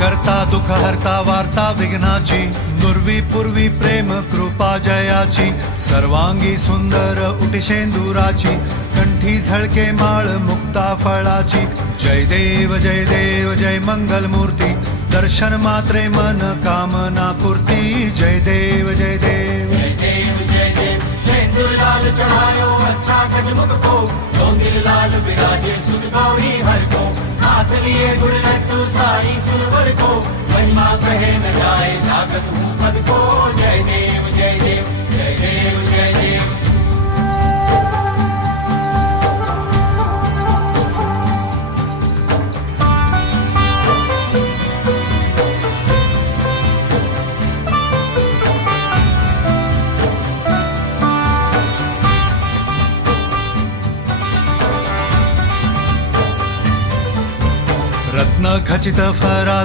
करता दुःख हरता वार्ता विघ्नाची, नुरवी पूर्वी प्रेम कृपा जयाची, सर्वांगी सुंदर उटिशेंदुराची, कंठी झळके माळ मुक्ता फळाची. जय देव जय मंगल मूर्ती, दर्शन मात्रे मन कामना पूर्ती. जय देव जय देव शेंदूर लाल चढ़ायो अच्छा गजमुख को, डोंगिर लाल बिराजे सुध गौरी हर को, हाथ लिए गुड़ लड्डू सारी सुरवर को, महिमा कहे न जाए जागत हूँ पद को. जय देव जय देव जय देव जय देव. रत्न खचित फरा